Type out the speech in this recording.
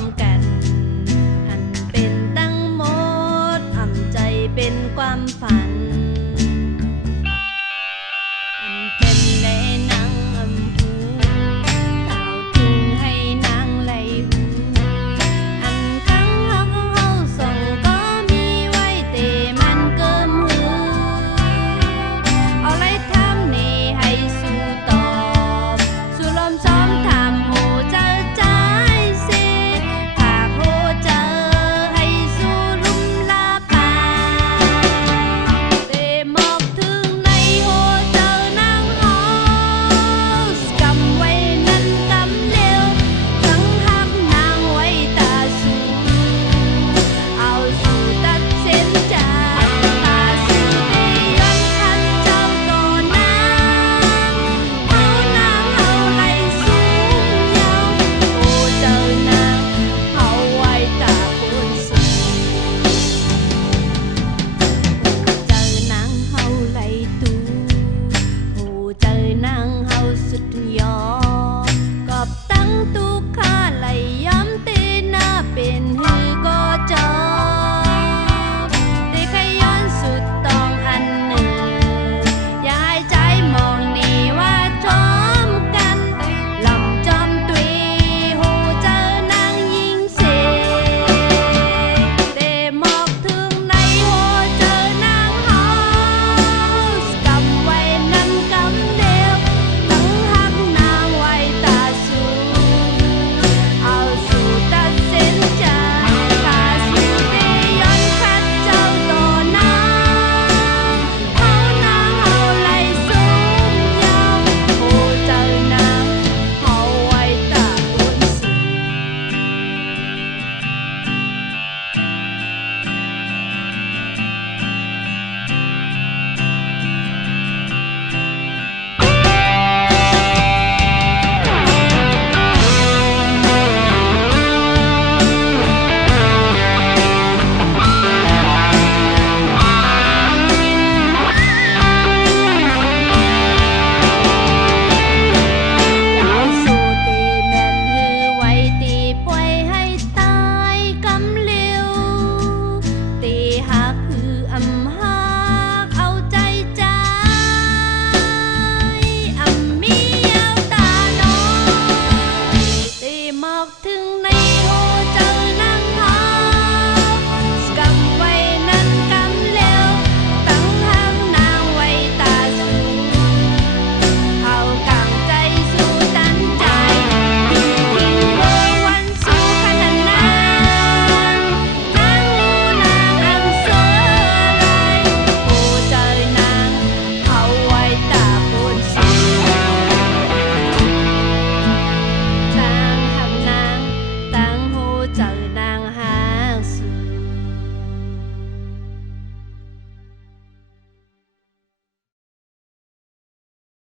มกันอันเป็นตั้งหมดอำใจเป็นความฝันอันเป็นแลนางอำหูกล่าวถึงให้นางไหลหูอันครั้งฮักเฮาสองก็มีไว้แต่มันเกิมหูเอาไล่ทำนี่ให้สู้ตอบสู้ลมซ้อมทำโหเจอใจเสหากโหเจอให้สู้ลุ่มลาปาแต่หมอกถึงในโหเจอนางเฮากำไว้นั้นกำเร็วทั้งหักนางไว้ตาสู้เอาสู้ตัดเส้นใจตาสู้ได้ย้อนคันเจ้าโตนางเอานางเอาไล่สู้ยาวโอ้เจ้านางเอาไว้ตาคนสู้เจอนางเฮาไหลตูโอ้เจอนางเฮาสุดยอดกอบตั้งตุกข้าไหลย้ำตีหน้าเป็นฮือก็จอบแต่ขย้อนสุดต้องอันหนึ่งอย่าให้ใจมองนี่ว่าจอมกันลำจอมตุยโหเจอนางยิงเสแต่หมอกถึงในโหเจอนางเฮากำไว้นั้นกำเร็วทั้งหักนางไว้ตาสู้เอาสู้ตัดเส้นใจถ้าสู้ได้ย้อนคัดเจ้าโตนางเอานางเอาไล่สู้ยาวโอ้เจ้านางเอาไว้ตาคนสู้เอาสู้ตีแม่นฮือไว้ตีปล่อยให้ตายกำเร็วตีหักคืออำหักเอาใจใจอำมีเอาตาน้อยตีหมอกถึงใน